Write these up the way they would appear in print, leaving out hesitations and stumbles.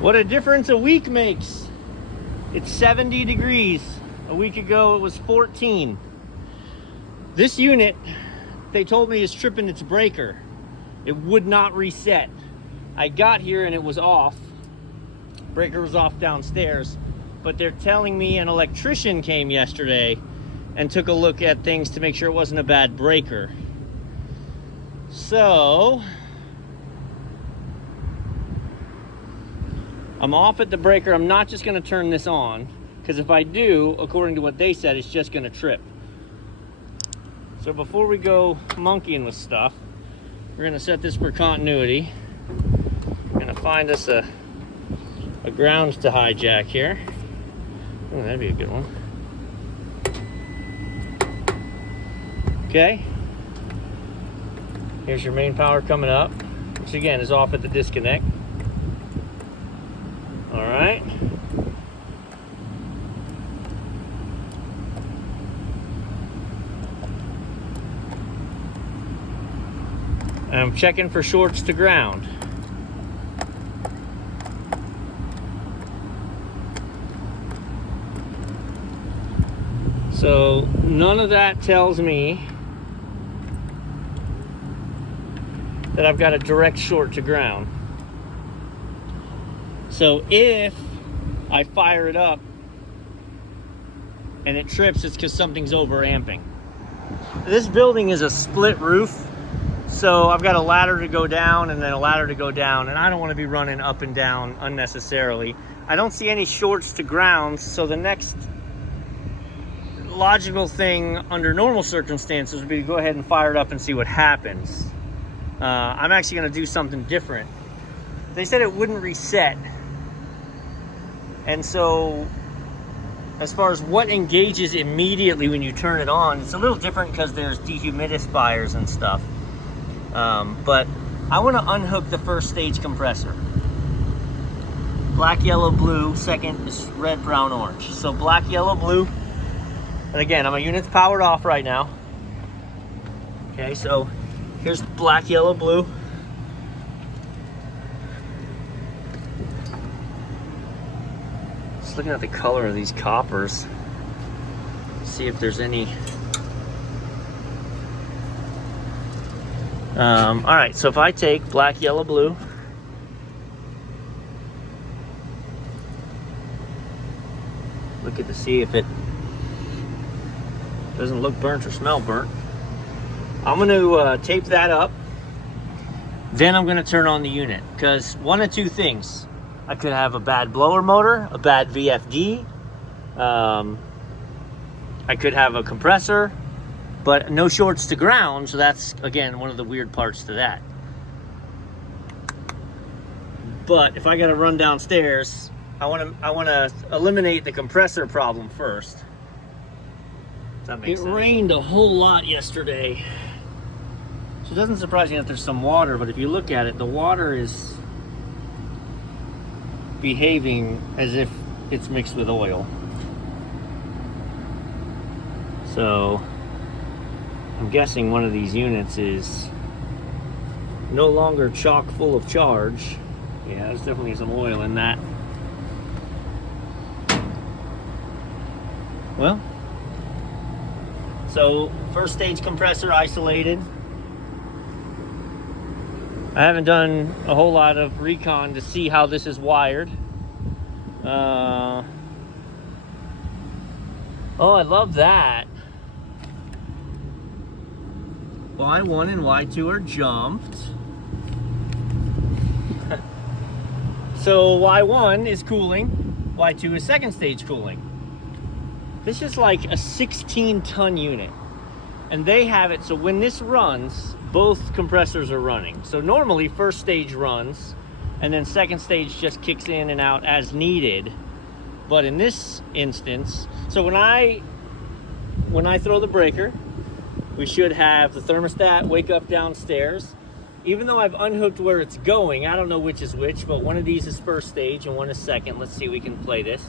What a difference a week makes. It's 70 degrees. A week ago it was 14. This unit, they told me, is tripping its breaker. It would not reset. I got here and it was off. Breaker was off downstairs, but they're telling me an electrician came yesterday and took a look at things to make sure it wasn't a bad breaker. So I'm off at the breaker. I'm not just going to turn this on, because if I do, according to what they said, it's just going to trip. So before we go monkeying with stuff, we're going to set this for continuity. We're going to find us a ground to hijack here. Oh, that'd be a good one. Okay. Here's your main power coming up, which again is off at the disconnect. All right. I'm checking for shorts to ground. So none of that tells me that I've got a direct short to ground. So if I fire it up and it trips, it's because something's over amping. This building is a split roof, so I've got a ladder to go down and then a ladder to go down, and I don't want to be running up and down unnecessarily. I don't see any shorts to grounds, so the next logical thing under normal circumstances would be to go ahead and fire it up and see what happens. I'm actually going to do something different. They said it wouldn't reset. And so as far as what engages immediately when you turn it on, it's a little different because there's dehumidifiers and stuff. But I want to unhook the first stage compressor. Black, yellow, blue. Second is red, brown, orange. So black, yellow, blue. And again, my unit's powered off right now. Okay, so here's black, yellow, blue. Just looking at the color of these coppers. See if there's any. All right, so if I take black, yellow, blue. Look at to see if it doesn't look burnt or smell burnt. I'm going to tape that up. Then I'm going to turn on the unit, because one of two things. I could have a bad blower motor, a bad VFD. I could have a compressor, but no shorts to ground. So that's, again, one of the weird parts to that. But if I got to run downstairs, I want to eliminate the compressor problem first. That makes sense. It rained a whole lot yesterday. So it doesn't surprise me that there's some water, but if you look at it, the water is behaving as if it's mixed with oil. So I'm guessing one of these units is no longer chock full of charge. Yeah, there's definitely some oil in that. Well, so first stage compressor isolated. I haven't done a whole lot of recon to see how this is wired. Oh, I love that. Y1 and Y2 are jumped. So Y1 is cooling, Y2 is second stage cooling. This is like a 16-ton unit, and they have it so when this runs, both compressors are running. So normally first stage runs, and then second stage just kicks in and out as needed. But in this instance, so when I throw the breaker, we should have the thermostat wake up downstairs. Even though I've unhooked where it's going, I don't know which is which, but one of these is first stage and one is second. Let's see if we can play this.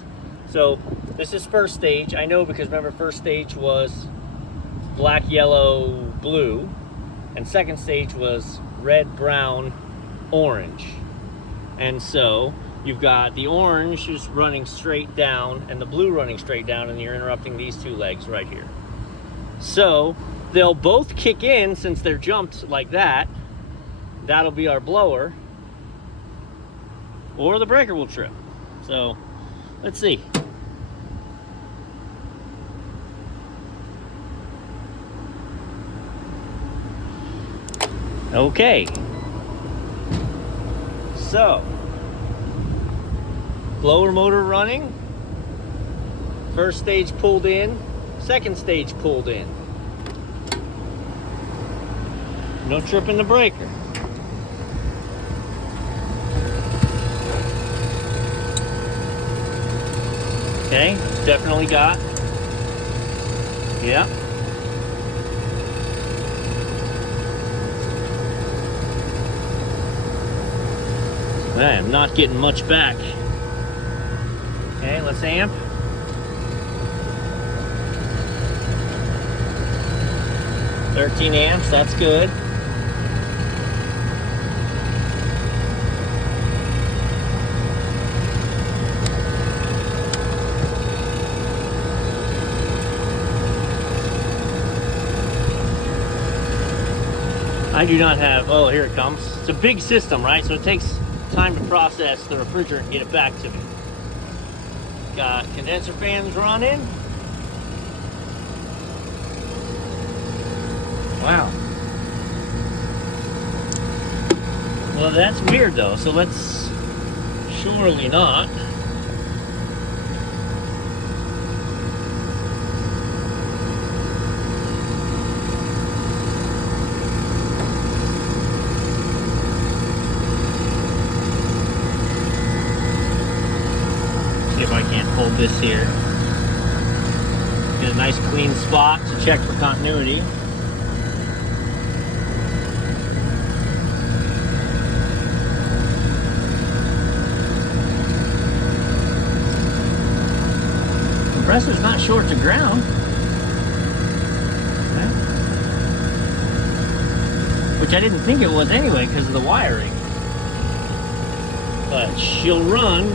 So this is first stage. I know because remember first stage was black, yellow, blue, and second stage was red, brown, orange. And so You've got the orange is running straight down and the blue running straight down, and you're interrupting these two legs right here. So they'll both kick in since they're jumped like that. That'll be our blower, or the breaker will trip. So let's see. Okay. So, blower motor running, first stage pulled in, second stage pulled in. No tripping the breaker. Okay, definitely got. Yeah. I am not getting much back. Okay, let's amp. $13 amps, that's good. I do not have, oh, here it comes. It's a big system, right? So it takes time to process the refrigerant and get it back to me. Got condenser fans running. Wow. Well, that's weird though, so let's surely not. See if I can't hold this here. Get a nice clean spot to check for continuity. Compressor's not short to ground. Okay. Which I didn't think it was anyway because of the wiring. But she'll run,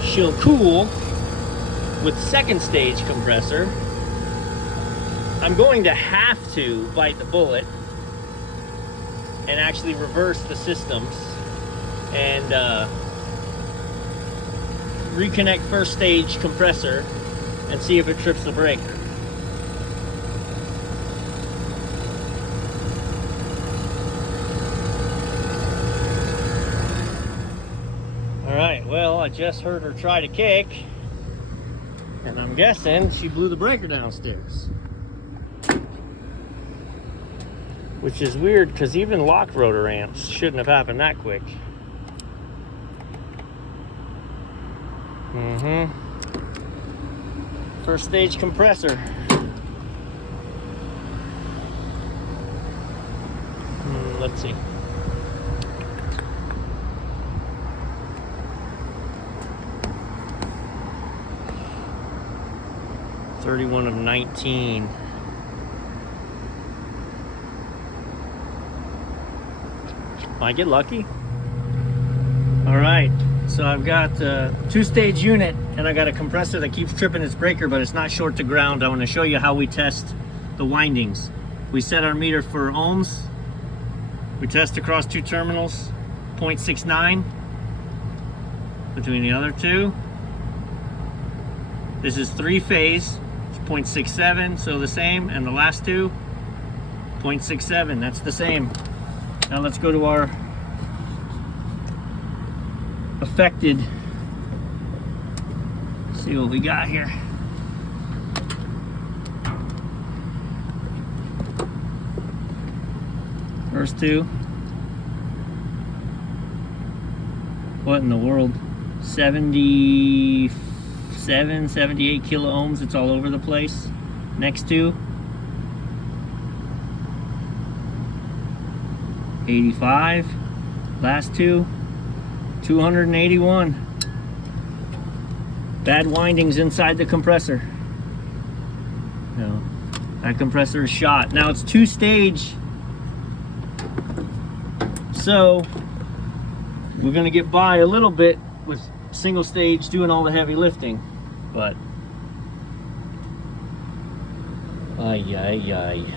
she'll cool with second stage compressor. I'm going to have to bite the bullet and actually reverse the systems and reconnect first stage compressor and see if it trips the breaker. All right, well, I just heard her try to kick, and I'm guessing she blew the breaker downstairs. Which is weird, because even lock rotor amps shouldn't have happened that quick. First stage compressor. Let's see. $31 of $19. I get lucky. All right. So I've got a two-stage unit, and I got a compressor that keeps tripping its breaker, but it's not short to ground. I want to show you how we test the windings. We set our meter for ohms. We test across two terminals, 0.69 between the other two. This is three-phase, it's 0.67, so the same, and the last two, 0.67, that's the same. Now let's go to our affected, see what we got here. First two, what in the world, 77, 78 kilo ohms, it's all over the place. Next two, 85, last two, 281. Bad windings inside the compressor. No, that compressor is shot. Now it's two-stage, so we're gonna get by a little bit with single stage doing all the heavy lifting, but ay, ay, ay.